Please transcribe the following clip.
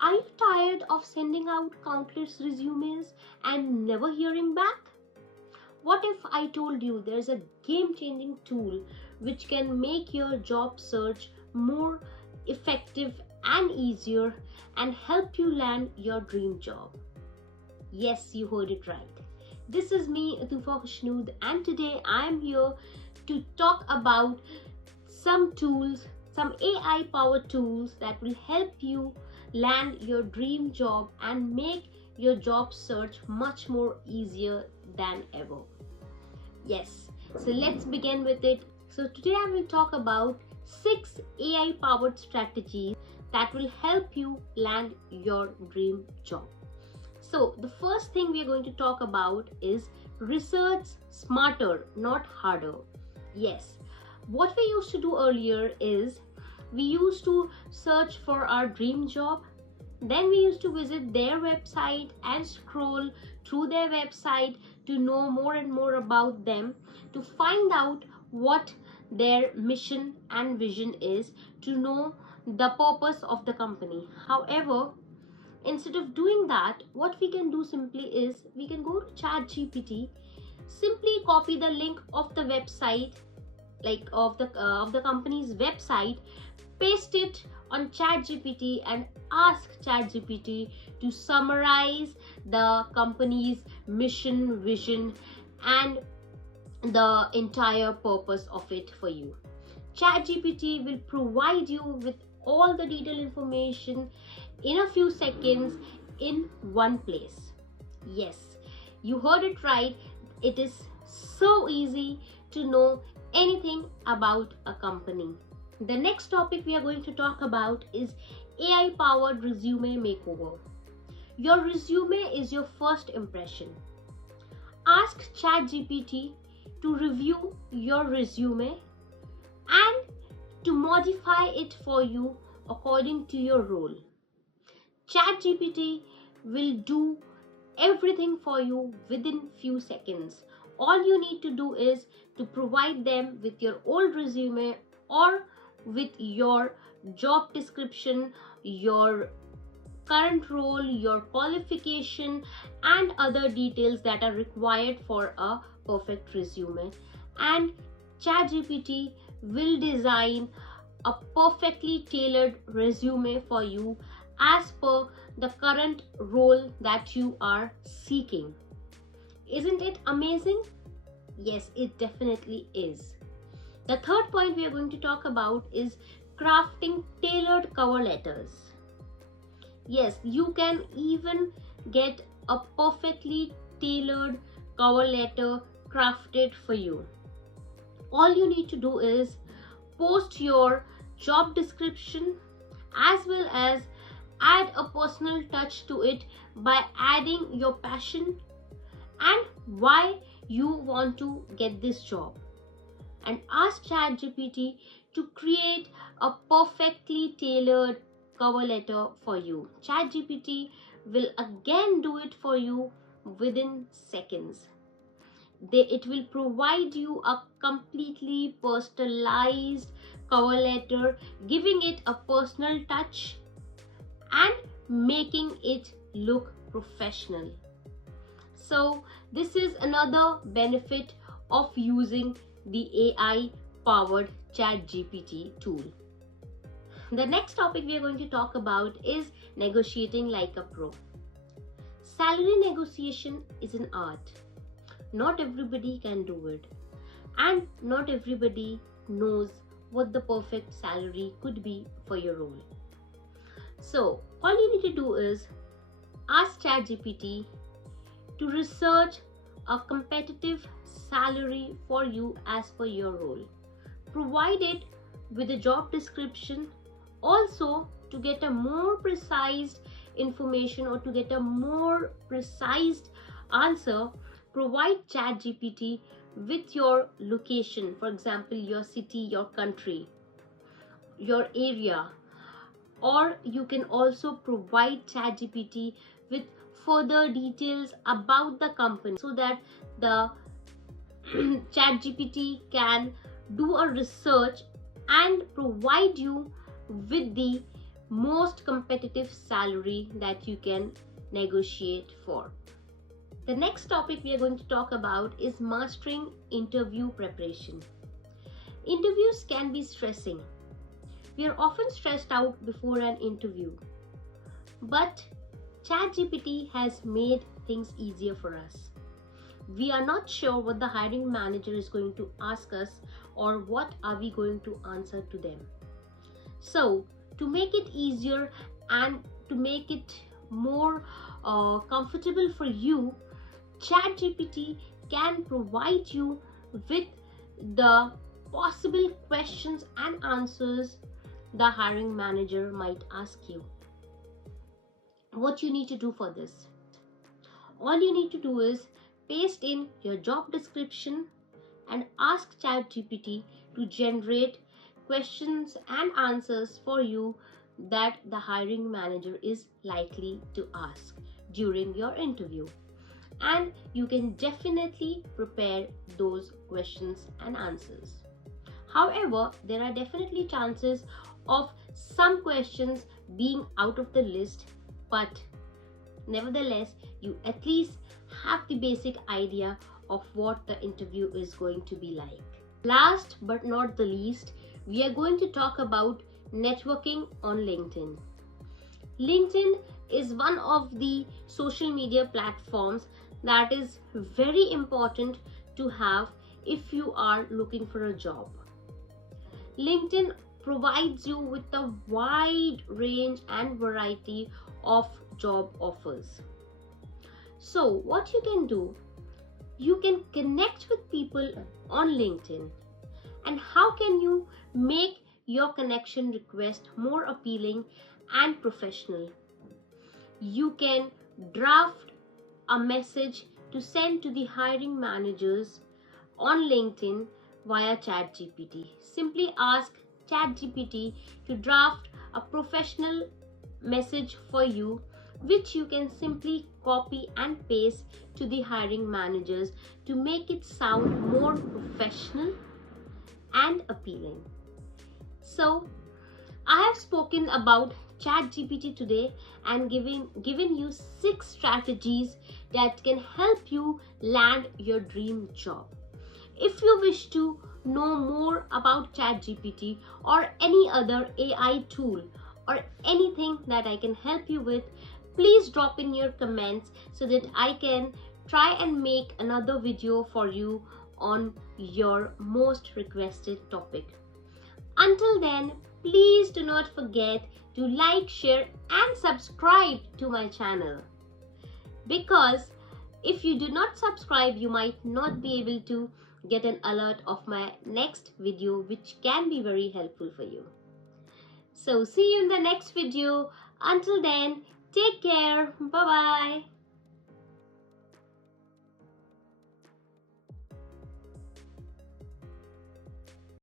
Are you tired of sending out countless resumes and never hearing back? What if I told you there's a game-changing tool which can make your job search more effective and easier and help you land your dream job? Yes, you heard it right. This is me, Atufa Khashnood, and today I am here to talk about some tools, some AI powered tools that will help you land your dream job and make your job search much more easier than ever. Yes, so let's begin with it. So today I will talk about 6 AI powered strategies that will help you land your dream job. So the first thing we are going to talk about is research smarter, not harder. Yes, what we used to do earlier is we used to search for our dream job, then we used to visit their website and scroll through their website to know more and more about them, to find out what their mission and vision is, to know the purpose of the company. However, instead of doing that, what we can do simply is we can go to ChatGPT, simply copy the link of the website, like of the company's website, paste it on ChatGPT and ask ChatGPT to summarize the company's mission, vision, and the entire purpose of it for you. ChatGPT will provide you with all the detailed information in a few seconds in one place. Yes, you heard it right. It is so easy to know anything about a company. The next topic we are going to talk about is AI powered resume makeover. Your resume is your first impression. Ask ChatGPT to review your resume and to modify it for you according to your role. ChatGPT will do everything for you within few seconds. All you need to do is to provide them with your old resume or with your job description, your current role, your qualification, and other details that are required for a perfect resume. And ChatGPT will design a perfectly tailored resume for you as per the current role that you are seeking. Isn't it amazing? Yes, it definitely is. The third point we are going to talk about is crafting tailored cover letters. Yes, you can even get a perfectly tailored cover letter crafted for you. All you need to do is post your job description as well as add a personal touch to it by adding your passion and why you want to get this job, and ask ChatGPT to create a perfectly tailored cover letter for you. ChatGPT will again do it for you within seconds. It will provide you a completely personalized cover letter, giving it a personal touch and making it look professional. So this is another benefit of using the AI powered ChatGPT tool. The next topic we are going to talk about is negotiating like a pro. Salary negotiation is an art. Not everybody can do it, and not everybody knows what the perfect salary could be for your role. So all you need to do is ask ChatGPT to research a competitive salary for you as per your role. Provide it with a job description. Also, to get a more precise information or to get a more precise answer, provide ChatGPT with your location, for example, your city, your country, your area, or you can also provide ChatGPT with further details about the company so that the ChatGPT can do a research and provide you with the most competitive salary that you can negotiate for. The next topic we are going to talk about is mastering interview preparation. Interviews can be stressing. We are often stressed out before an interview, but ChatGPT has made things easier for us. We are not sure what the hiring manager is going to ask us or what are we going to answer to them. So, to make it easier and to make it more comfortable for you, ChatGPT can provide you with the possible questions and answers the hiring manager might ask you. What you need to do for this? All you need to do is paste in your job description and ask ChatGPT to generate questions and answers for you that the hiring manager is likely to ask during your interview. And you can definitely prepare those questions and answers. However, there are definitely chances of some questions being out of the list, but nevertheless, you at least have the basic idea of what the interview is going to be like. Last but not the least, we are going to talk about networking on LinkedIn. LinkedIn is one of the social media platforms that is very important to have if you are looking for a job. LinkedIn provides you with a wide range and variety of job offers. So what you can do, you can connect with people on LinkedIn. And how can you make your connection request more appealing and professional? You can draft a message to send to the hiring managers on LinkedIn via ChatGPT. Simply ask ChatGPT to draft a professional message for you, which you can simply copy and paste to the hiring managers to make it sound more professional and appealing. So, I have spoken about ChatGPT today and given you 6 strategies that can help you land your dream job. If you wish to know more about ChatGPT or any other AI tool or anything that I can help you with, please drop in your comments so that I can try and make another video for you on your most requested topic. Until then, please do not forget to like, share and subscribe to my channel, because if you do not subscribe, you might not be able to get an alert of my next video, which can be very helpful for you. So see you in the next video. Until then, take care. Bye bye.